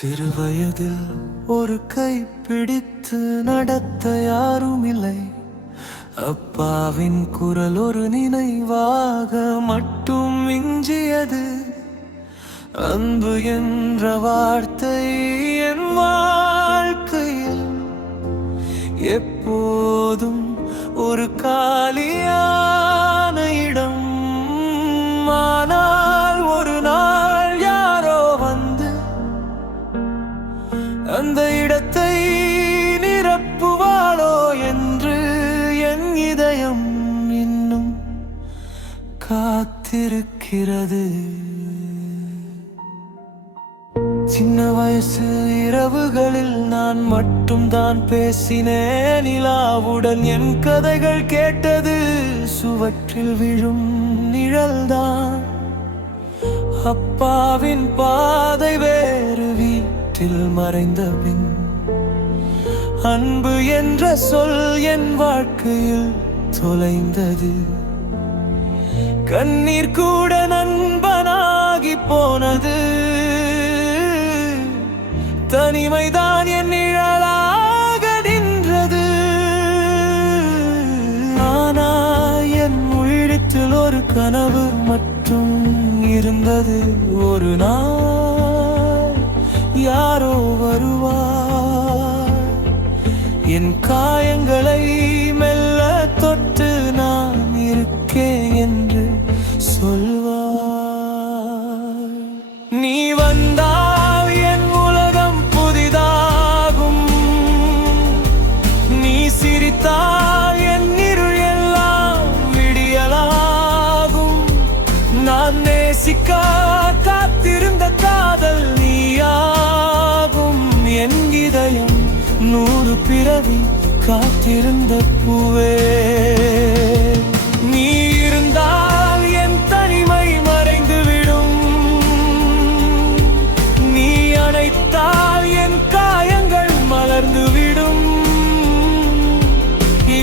சிறுவயதில் ஒரு கை பிடித்து நடத்த யாரும் இல்லை. அப்பாவின் குரல் ஒரு நினைவாக மட்டும் மிஞ்சியது. அன்பு என்ற வார்த்தை என் வாழ்க்கையில் எப்போதும் ஒரு காலியான இடம். ஆனால் ஒரு நாள் யாரோ வந்து அந்த இடத்தை நிரப்புவாளோ என்று என் இதயம் இன்னும் காத்திருக்கிறது. சின்ன வயசு இரவுகளில் நான் மட்டும் தான் பேசினேன் நிலாவுடன். என் கதைகள் கேட்டது சுவற்றில் விழும் நிழல்தான். அப்பாவின் பாதை வேறு வீட்டில் மறைந்த பின் அன்பு என்ற சொல் என் வாழ்க்கையில் தொலைந்தது. கண்ணீர் கூட நண்பனாகி போனது. தனிமைதான் என் நிழலாக நின்றது. ஆனால் என் உள்ளத்தில் ஒரு கனவு மட்டும் இருந்தது. ஒரு நாள் யாரோ வருவார், என் காயங்களை மெல்ல தொட்டு நான் இருக்கேன் என்று சொல்வார். நீ வந்தால் என் உலகம் புதிதாகும். நீ சிரித்தால் என் இருள் எல்லாம் விடியலாகும். நான் நேசிக்க காத்திருந்த காதல் நீயாகும். என் இதயம் 100 பிறவி காத்திருந்த பூவே. நீ இருந்தால் என் தனிமை மறைந்துவிடும். நீ அணைத்தால் என் காயங்கள் மலர்ந்துவிடும்.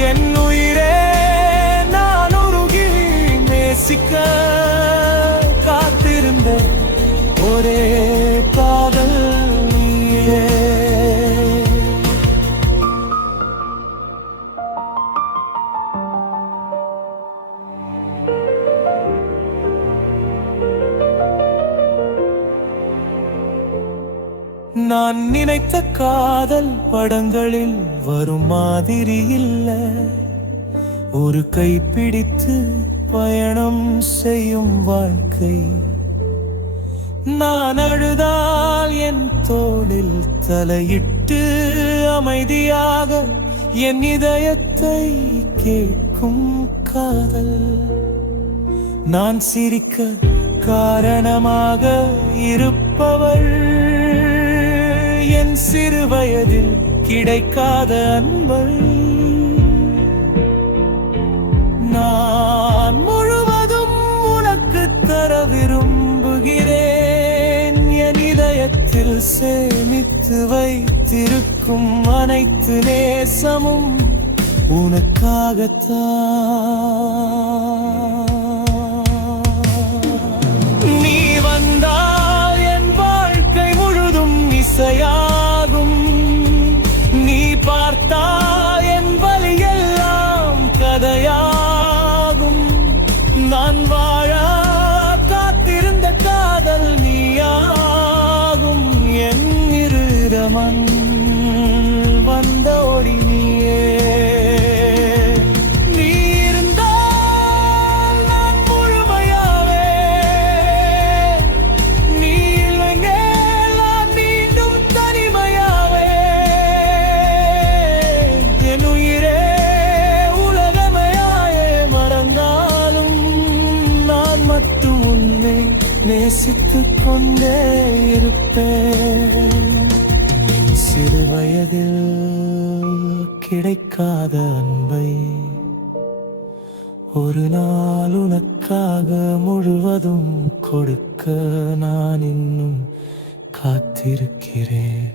என் உயிரே நான் உருகி நேசிக்க காத்திருந்த ஒரே காதல் நீயே. நான் நினைத்த காதல் படங்களில் வரும் மாதிரி இல்ல. ஒரு கை பிடித்து பயணம் செய்யும் வாழ்க்கை. நான் அழுதால் என் தோளில் தலையிட்டு அமைதியாக என் இதயத்தை கேட்கும் காதல். நான் சிரிக்க காரணமாக இருப்பவள் என் சிறு வயதில் கிடைக்காத அன்பள். நான் முழுவதும் உனக்கு தர விரும்புகிறேன். என் இதயத்தில் சேமித்து வைத்திருக்கும் அனைத்து நேசமும் உனக்காகத்தான். நீ வந்தால் என் வாழ்க்கை முழுதும் இசையாகும். நீ பார்த்தால் என் வலியெல்லாம் கதையாகும். நான் வாழ காத்திருந்த காதல் நீயாகும். என் இருதமன் வந்த ஒளி நீயே. நீ இருந்தால் நான் முழுமையாவே. நீ இல்லைங்க நான் மீண்டும் தனிமையாவே. என் உயிரே உலகமையாயே மறந்தாலும் நான் மட்டும் உன்னை நேசித்துக் கொண்டே இருப்பேன். சிறு வயதில் கிடைக்காத அன்பை ஒரு நாள் உனக்காக முழுவதும் கொடுக்க நான் இன்னும் காத்திருக்கிறேன்.